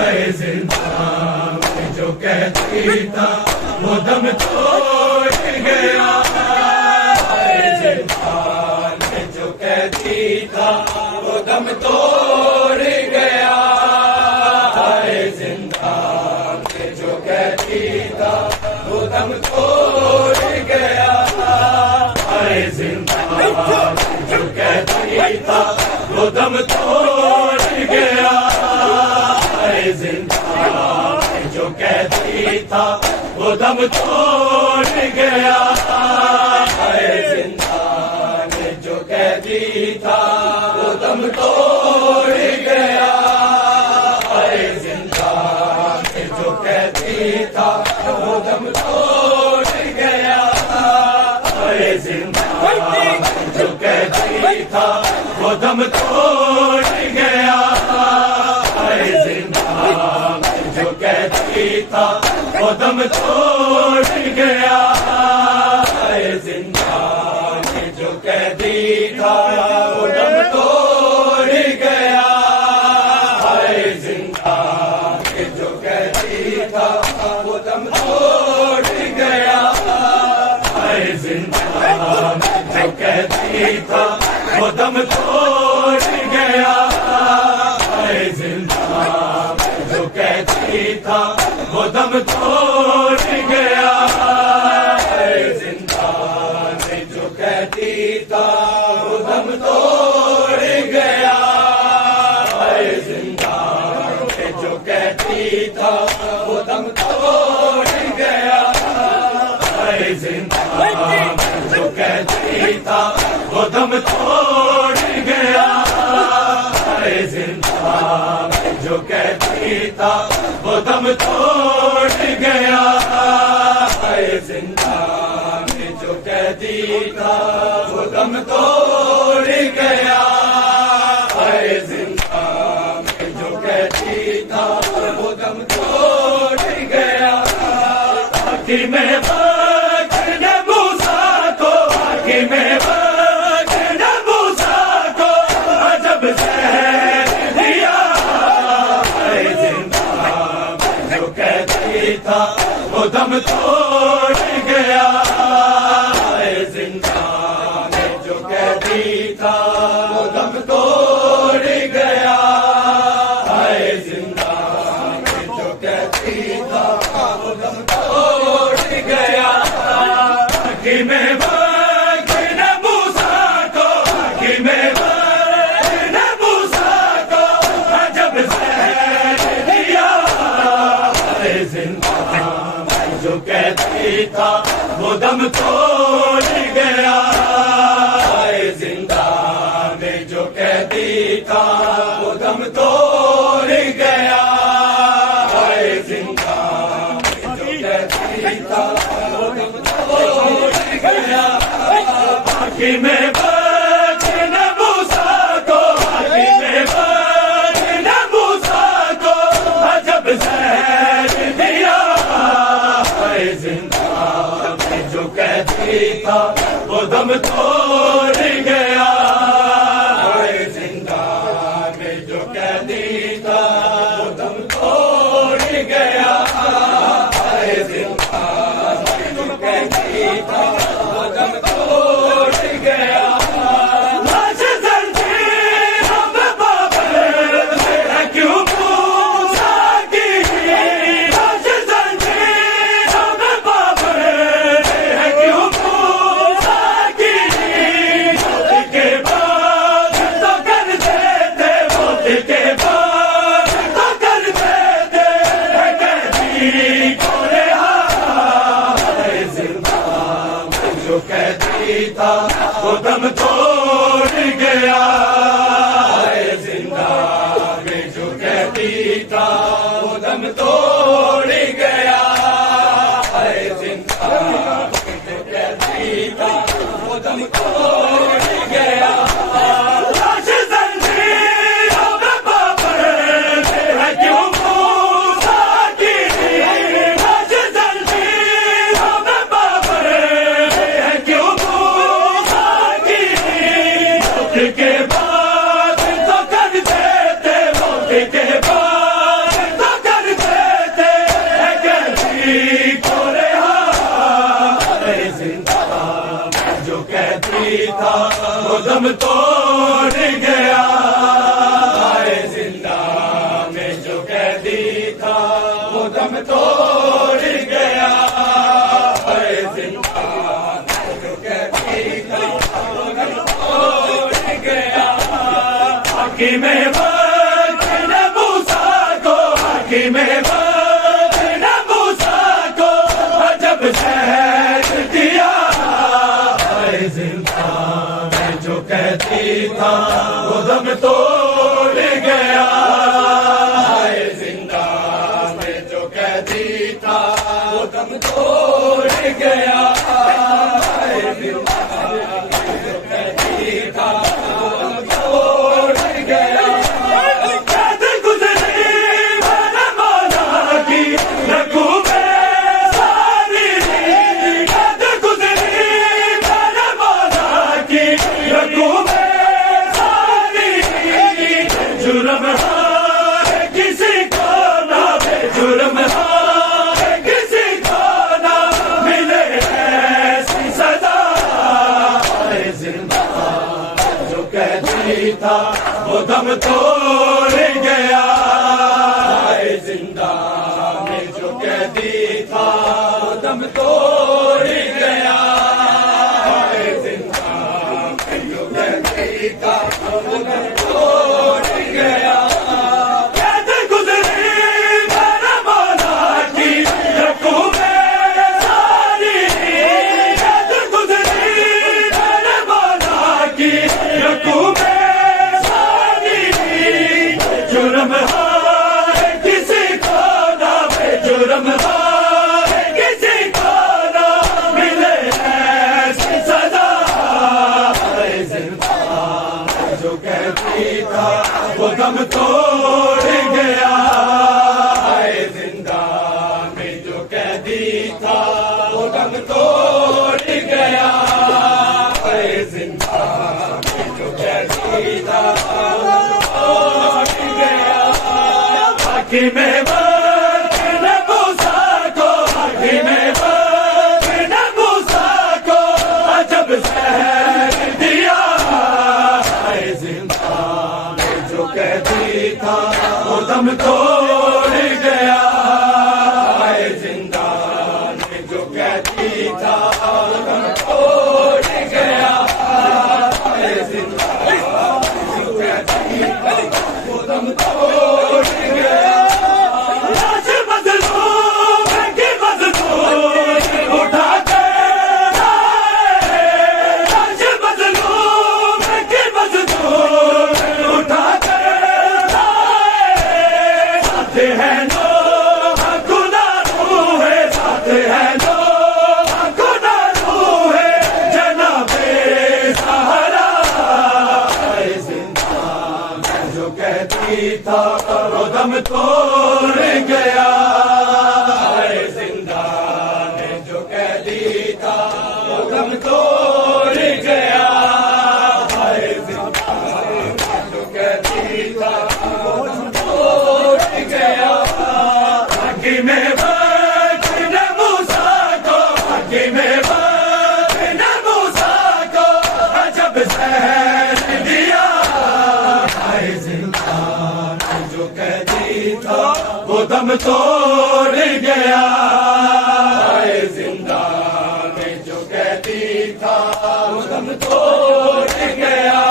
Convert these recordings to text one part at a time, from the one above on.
اے زندان میں جو قیدی تھا وہ دم توڑ گیا، اے زندان میں جو قیدی تھا وہ دم توڑ گیا، اے زندان میں جو قیدی تھا وہ دم توڑ گیا، اے زندان میں جو قیدی تھا وہ دم توڑ گیا، اے زندان میں جو قیدی تھا وہ دم توڑ گیا، اے زندان میں جو قیدی تھا وہ دم توڑ گیا، اے زندان میں جو قیدی تھا وہ دم توڑ گیا، اے زندان میں جو قیدی تھا وہ دم توڑ گیا، اے زندان میں جو قیدی تھا وہ دم توڑ گیا، اے زندان میں جو قیدی تھا وہ دم توڑ گیا، اے زندان میں جو قیدی تھا وہ دم توڑ گیا، اے زندان میں جو قیدی تھا وہ دم توڑ گیا، اے زندان میں جو قیدی تھا وہ دم توڑ گیا، اے زندان میں جو قیدی تھا وہ دم توڑ گیا، اے زندان میں جو قیدی تھا وہ دم توڑ گیا، اے زندان میں جو قیدی تھا وہ دم توڑ گیا، اے زندان میں جو قیدی تھا وہ دم توڑ گیا، اے زندان میں جو قیدی تھا وہ دم توڑ گیا، اے زندان میں جو قیدی تھا وہ دم توڑ گیا، حاکم وقت نے موسیٰ کو، حاکم وقت نے موسیٰ کو عجب زہر دیا، اے زندان میں جو قیدی تھا وہ دم توڑ گیا، اے زندان میں جو قیدی تھا وہ دم توڑ گیا، اے زندان میں جو قیدی تھا وہ دم توڑ گیا، حاکم وقت نے موسیٰ کو، حاکم وقت نے موسیٰ کو عجب زہر دیا، اے زندان میں جو قیدی تھا وہ دم توڑ گیا، اے زندان میں جو قیدی تھا وہ دم توڑ گیا، اے زندان میں جو قیدی تھا وہ دم توڑ گیا، حاکم وقت نے موسیٰ کو، حاکم وقت نے موسیٰ کو عجب زہر دیا، اے زندان میں جو قیدی تھا وہ دم توڑ گیا، اے زندان میں جو قیدی تھا وہ دم توڑ گیا، اے زندان میں جو قیدی تھا وہ دم توڑ گیا، لاش زنجیروں میں بابر ہے کیوں موسیٰ کی، لاش زنجیروں میں بابر ہے کیوں موسیٰ کی، موت کے بعد تو کر دیتے، موت کے بعد تو کر دیتے قیدی کو رہا، اے زندان میں جو قیدی تھا وہ دم توڑ گیا، اے زندان میں جو قیدی تھا وہ دم توڑ گیا، اے زندان میں جو قیدی تھا وہ دم توڑ گیا، لاش زنجیروں میں بابر ہے کیوں موسیٰ کی، لاش زنجیروں میں بابر ہے کیوں موسیٰ کی، موت کے بعد تو کر دیتے، موت کے بعد تو توڑ گیا ہے زندان جو قیدی تھا وہ دم توڑ گیا حاکم وقت نے موسیٰ کو حاکم وقت نے موسیٰ کو عجب شہر دیا ہے زندان جو قیدی تھا وہ دم توڑ گیا ہے زندان میں جو قیدی تھا وہ دم توڑ گیا ہے زندان میں جو قیدی تھا وہ دم توڑ گیا قید گزری میں نے مولا کی رکھوں میں ساری قید گزری میں نے مولا کی رکھوں میں جرم ہے کسی کو نہ بے جرم ہے کسی کو نہ ملے ایسی سزا ہے زندان جو قیدی تھا وہ دم توڑ گیا ہے زندان میں جو قیدی تھا وہ دم توڑ گیا ہے زندان میں جو قیدی تھا وہ دم توڑ گیا قید گزری میں نے مولا کی رکھوں میں ساری قید گزری میں نے مولا کی رکھوں میں ساری جرم ہے کسی کو نہ بے جرم ہے کسی کو نہ ملے ایسی سزا ہے زندان جو قیدی تھا وہ دم توڑ گیا ہے زندان میں جو قیدی تھا وہ دم توڑ گیا ہے زندان میں جو قیدی تھا وہ دم توڑ گیا حاکم وقت نے موسیٰ کو حاکم وقت نے موسیٰ کو عجب زہر دیا ہے زندان میں جو قیدی تھا وہ دم توڑ گیا ہے زندان میں جو قیدی تھا وہ دم توڑ گیا ہے زندان میں جو قیدی تھا وہ دم توڑ گیا لاش مظلوم کی مظلوم اٹھا کے لائے لاش مظلوم کی مظلوم اٹھا کے لائے ساتھ ہے نوح خدا روح ہے ساتھ ہے نوح خدا روح ہے جناب سہرا ہے زندان جو قیدی تھا وہ دم توڑ گیا ہے زندان جو قیدی تھا وہ دم توڑ گیا ہے زندان جو قیدی تھا وہ دم توڑ گیا حاکم وقت نے موسیٰ کو حاکم وقت نے موسیٰ کو عجب زہر دیا ہے زندان جو قیدی تھا وہ دم توڑ گیا ہے زندان میں جو قیدی تھا وہ دم توڑ گیا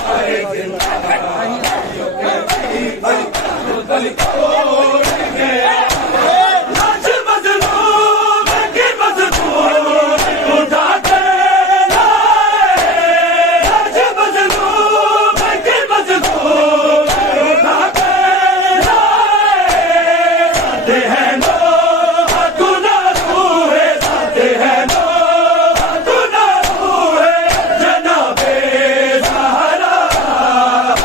ہے زندان جو قیدی تھا وہ دم توڑ گیا لاش مظلوم کی مظلوم اٹھا کے لائے لاش مظلوم کی مظلوم اٹھا کے لائے ساتھ ہے نوح خدا روح ہے ساتھ ہے نوح خدا روح ہے جناب سہرا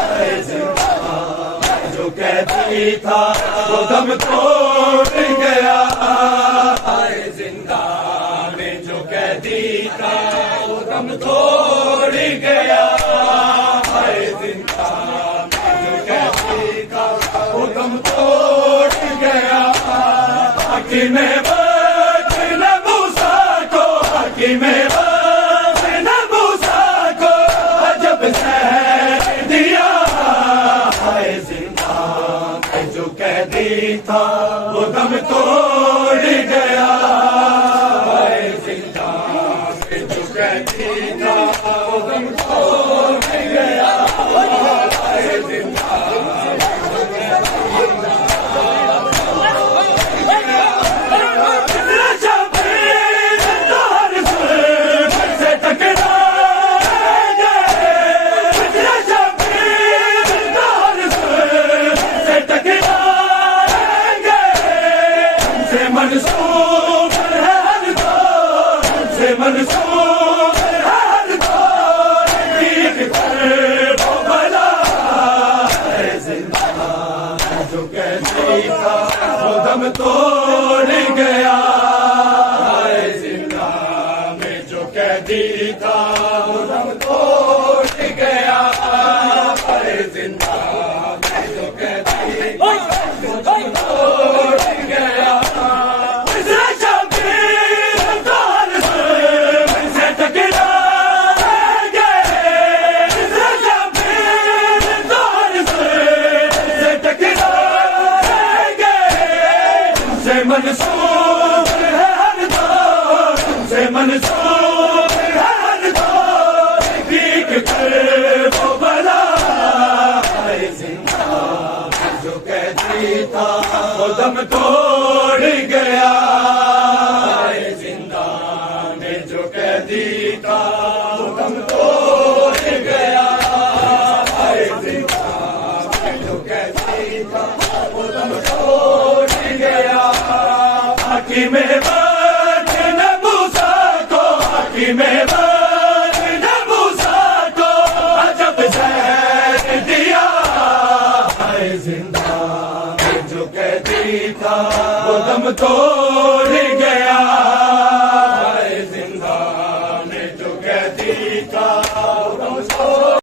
ہے زندان جو قیدی تھا وہ دم توڑ گیا ہے زندان میں جو قیدی تھا وہ دم توڑ گیا ہے زندان میں جو قیدی تھا وہ دم توڑ گیا حاکم وقت نے موسیٰ کو حاکم وقت نے موسیٰ کو عجب زہر دیا ہے زندان جو قیدی تھا وہ دم توڑ گیا، زندان میں جو قیدی تھا وہ دم توڑ گیا، منصوب ہے ہر دور سے، منصوب ہے ہر دور، ٹھیک کر وہ بلا ہے زندان جو قیدی تھا وہ دم توڑ گیا، زندان میں جو قیدی تھا وہ دم توڑ گیا، زندان میں جو قیدی تھا وہ دم توڑ گیا، منصوب ہے ہر دور سے، منصوب ہے ہر دور، ٹھیک کر وہ بلا ہے زندان جو قیدی تھا وہ دم توڑ گیا، زندان میں جو قیدی تھا وہ دم توڑ گیا، زندان میں جو قیدی تھا وہ دم توڑ گیا، حکیم وقت نے موسیٰ کو، حکیم وقت نے موسیٰ کو عجب زہر دیا، زندان میں جو قیدی تھا وہ دم توڑ گیا،